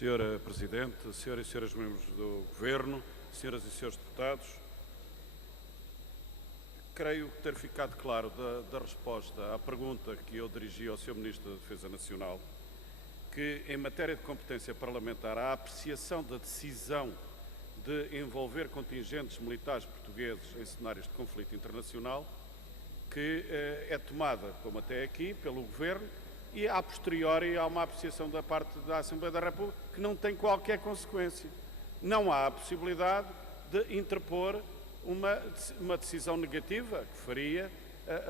Senhora Presidente, senhoras e senhores membros do Governo, senhoras e senhores deputados, creio ter ficado claro da resposta à pergunta que eu dirigi ao Sr. Ministro da Defesa Nacional que, em matéria de competência parlamentar, a apreciação da decisão de envolver contingentes militares portugueses em cenários de conflito internacional, que é tomada, como até aqui, pelo Governo, e a posteriori há uma apreciação da parte da Assembleia da República que não tem qualquer consequência. Não há a possibilidade de interpor uma decisão negativa que faria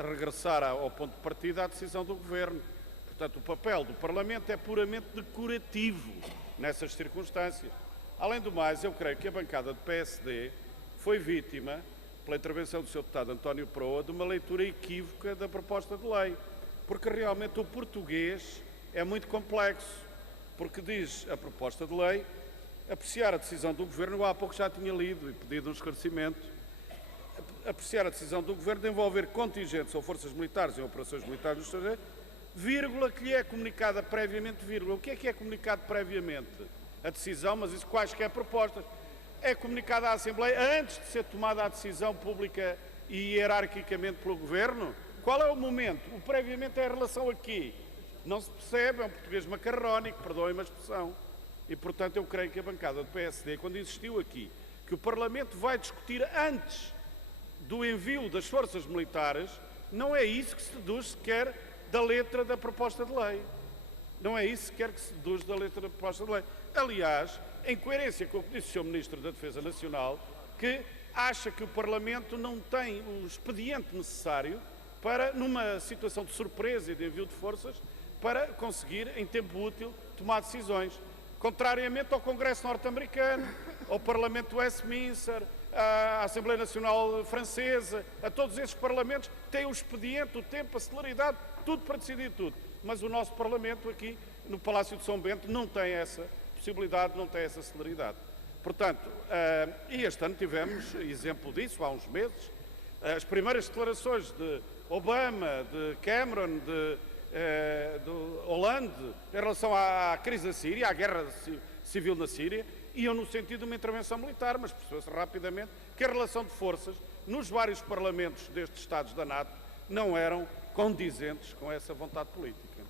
regressar ao ponto de partida à decisão do Governo. Portanto, o papel do Parlamento é puramente decorativo nessas circunstâncias. Além do mais, eu creio que a bancada do PSD foi vítima, pela intervenção do Sr. deputado António Proa, de uma leitura equívoca da proposta de lei. Porque realmente o português é muito complexo, porque diz a proposta de lei, apreciar a decisão do Governo, eu há pouco já tinha lido e pedido um esclarecimento, apreciar a decisão do Governo de envolver contingentes ou forças militares em operações militares no estrangeiro, vírgula, que lhe é comunicada previamente, vírgula. O que é comunicado previamente? A decisão, mas isso quaisquer propostas. É comunicada à Assembleia antes de ser tomada a decisão pública e hierarquicamente pelo Governo? Qual é o momento? O previamente é a relação aqui. Não se percebe, é um português macarrónico, perdoem-me a expressão. E, portanto, eu creio que a bancada do PSD, quando insistiu aqui, que o Parlamento vai discutir antes do envio das forças militares, não é isso que se deduz sequer da letra da proposta de lei. Não é isso sequer que se deduz da letra da proposta de lei. Aliás, em coerência com o que disse o Sr. Ministro da Defesa Nacional, que acha que o Parlamento não tem o expediente necessário para, numa situação de surpresa e de envio de forças, para conseguir, em tempo útil, tomar decisões. Contrariamente ao Congresso norte-americano, ao Parlamento de Westminster, à Assembleia Nacional Francesa, a todos esses parlamentos, têm o expediente, o tempo, a celeridade, tudo para decidir tudo. Mas o nosso Parlamento aqui, no Palácio de São Bento, não tem essa possibilidade, não tem essa celeridade. Portanto, e este ano tivemos exemplo disso, há uns meses, as primeiras declarações de Obama, de Cameron, de Hollande, em relação à crise da Síria, à guerra civil na Síria, iam no sentido de uma intervenção militar, mas percebeu-se rapidamente que a relação de forças nos vários parlamentos destes Estados da NATO não eram condizentes com essa vontade política.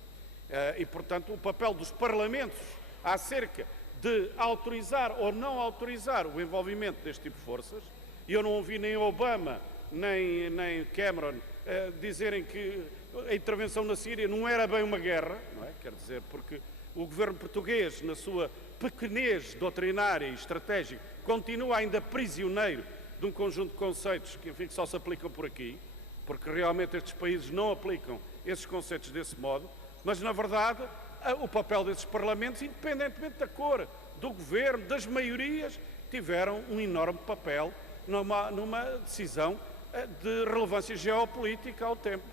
E, portanto, o papel dos parlamentos acerca de autorizar ou não autorizar o envolvimento deste tipo de forças, e eu não ouvi nem Obama nem Cameron dizerem que a intervenção na Síria não era bem uma guerra, não é? Quer dizer, porque o governo português, na sua pequenez doutrinária e estratégica, continua ainda prisioneiro de um conjunto de conceitos que, enfim, que só se aplicam por aqui, porque realmente estes países não aplicam esses conceitos desse modo, mas, na verdade, o papel desses parlamentos, independentemente da cor do governo, das maiorias, tiveram um enorme papel numa decisão de relevância geopolítica ao tempo.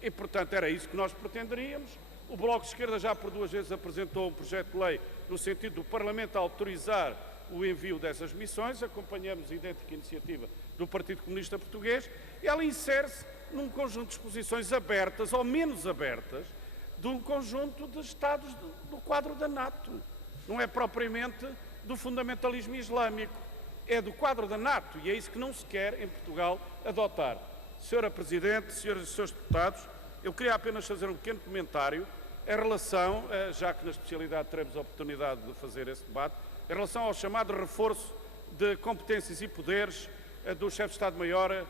E, portanto, era isso que nós pretenderíamos. O Bloco de Esquerda já por duas vezes apresentou um projeto de lei no sentido do Parlamento autorizar o envio dessas missões, acompanhamos a idêntica iniciativa do Partido Comunista Português, e ela insere-se num conjunto de disposições abertas ou menos abertas de um conjunto de Estados do quadro da NATO. Não é propriamente do fundamentalismo islâmico, é do quadro da NATO, e é isso que não se quer em Portugal adotar. Senhora Presidente, senhoras e senhores deputados, eu queria apenas fazer um pequeno comentário em relação, já que na especialidade teremos a oportunidade de fazer esse debate, em relação ao chamado reforço de competências e poderes do chefe de Estado-Maior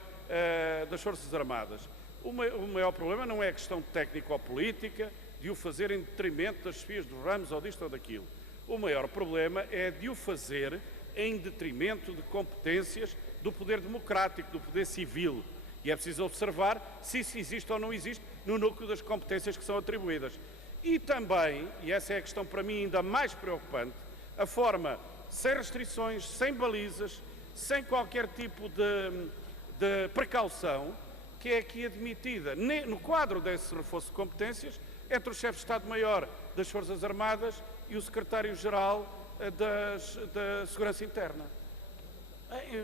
das Forças Armadas. O maior problema não é a questão técnica ou política, de o fazer em detrimento das chefias dos ramos ou disto ou daquilo. O maior problema é de o fazer em detrimento de competências do poder democrático, do poder civil. E é preciso observar se isso existe ou não existe no núcleo das competências que são atribuídas. E também, e essa é a questão para mim ainda mais preocupante, a forma sem restrições, sem balizas, sem qualquer tipo de precaução, que é aqui admitida no quadro desse reforço de competências entre o chefe de Estado-Maior das Forças Armadas e o secretário-geral da Segurança Interna.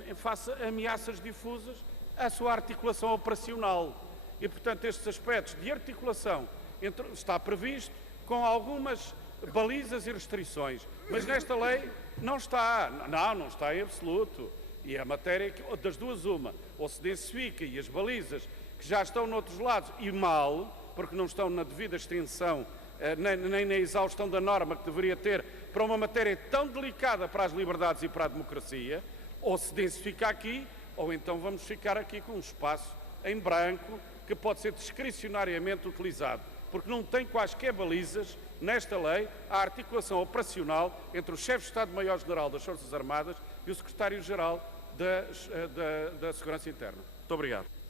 Em face a ameaças difusas, a sua articulação operacional. E, portanto, estes aspectos de articulação está previsto com algumas balizas e restrições, mas nesta lei não está, não está em absoluto. E a matéria, das duas uma, ou se densifica e as balizas que já estão noutros lados, e mal, porque não estão na devida extensão, nem na exaustão da norma que deveria ter para uma matéria tão delicada para as liberdades e para a democracia, ou se densifica aqui, ou então vamos ficar aqui com um espaço em branco que pode ser discricionariamente utilizado, porque não tem quaisquer balizas nesta lei a articulação operacional entre o chefe de Estado-Maior-General das Forças Armadas e o Secretário-Geral da Segurança Interna. Muito obrigado.